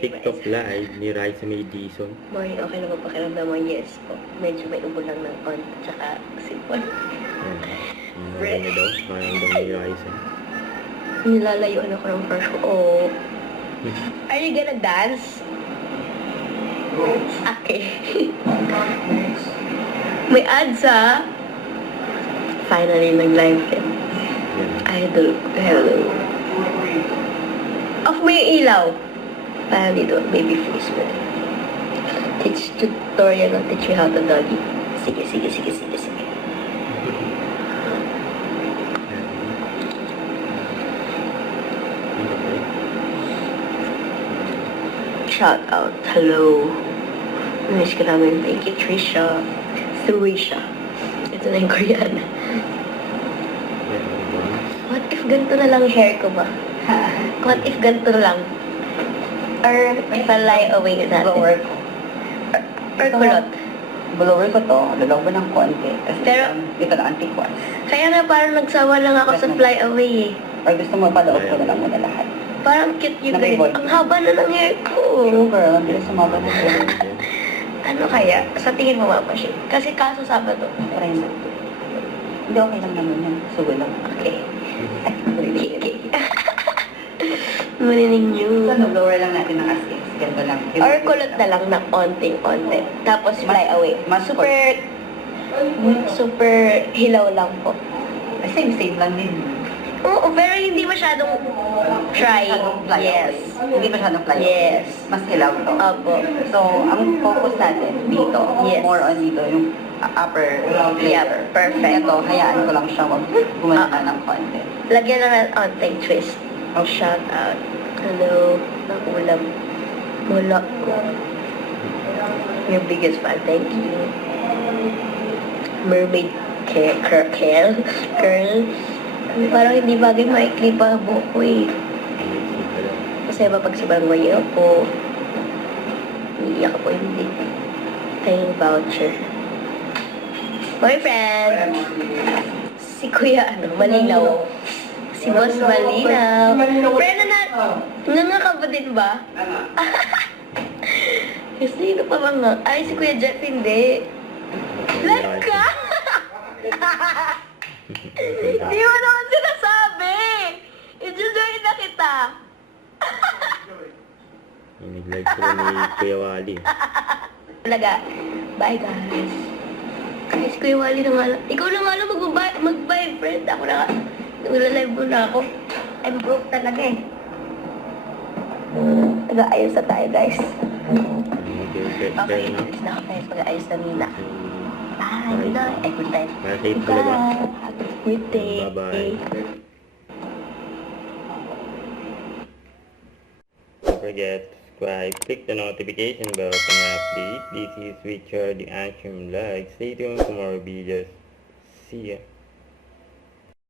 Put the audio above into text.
TikTok live ni Raisa May Dizon. Morning, okay na ba pakiramdam mo? Yes po. Medyo may ubo lang ng on, tsaka sipon. Ano daw? Pakiramdam ni Raisa. Nilalayuan ako ng crush ko. Oh. Are you gonna dance? Okay. May ads ha? Finally, nag-live din. Idol. Hello. Off mo yung ilaw. Parang dito, baby face mo. Teach tutorial on teach you how to doggy. Sige. Shout out. Hello. Miss ka namin. Thank you, Trisha. Trisha. Ito na yung Korean. What if ganito na lang hair ko ba? What if ganito lang? Or palay away natin? Blower ko. Or kulot? Blower ko to. Lalaw ba ng konti? Kasi Pero- ito na antiquas. Kaya nga parang nagsawa lang ako sa fly away eh. Or gusto mo paloob ko na lang muna lahat. Parang cute yung Na may ganito. body. Ang haba na ng hair ko. True girl, ang bilis sumaba na siya. Ano kaya? Sa tingin mo mapasya? Kasi kaso Sabado. Try mo. Hindi, okay lang naman yan. Sugo lang. Okay. Ay, Okay. Marinig So, nyo. blower lang natin ng as is. Ganito lang. Or kulot na lang na onting-onte. Tapos fly away. Mas Super hilaw lang po. Same lang din. Oo, pero hindi masyadong try. Masyadong fly Yes. away. Hindi masyadong fly away. Yes. Mas hilaw to. Opo. So, ang focus natin dito, Yes. more on dito, yung upper layer. Yep, perfect. Ito, hayaan ko lang siya gumanda ng konti. Lagyan lang ng onting twist. Shout out. Hello. Ng ulam. Wala ko. Your biggest fan. Thank you. Mermaid curl. Parang hindi bagay maikli pa ang buhok ko eh. Kasi ba pag sobrang mayo po, iiyak ako hindi. Tayong voucher. Boyfriend! Si Kuya Malinaw. Si Boss Malinaw. Friend na ka ba din ba? Sino pa ba nga? Ay, si Kuya Jeff hindi. Live ka! Di mo naman sinasabi! I-join na kita! Nag-live ko ni Kuya Wally. Talaga. Bye, guys. Ay, si Kuya Wally na nga lang. Ikaw na nga lang mag-bye, friend. Ako na nga. Nagla-live mo na ako. I'm broke talaga eh. Nag-aayos na tayo, guys. Okay, alis na ako tayo pag-aayos na Mina. Bye, good night. Ay, good night. Safe ka na ba? Have a good day. Bye-bye. Don't forget to subscribe, click the notification bell for an update. This is Richard, the Antrim Live. Stay tuned for more videos. See ya.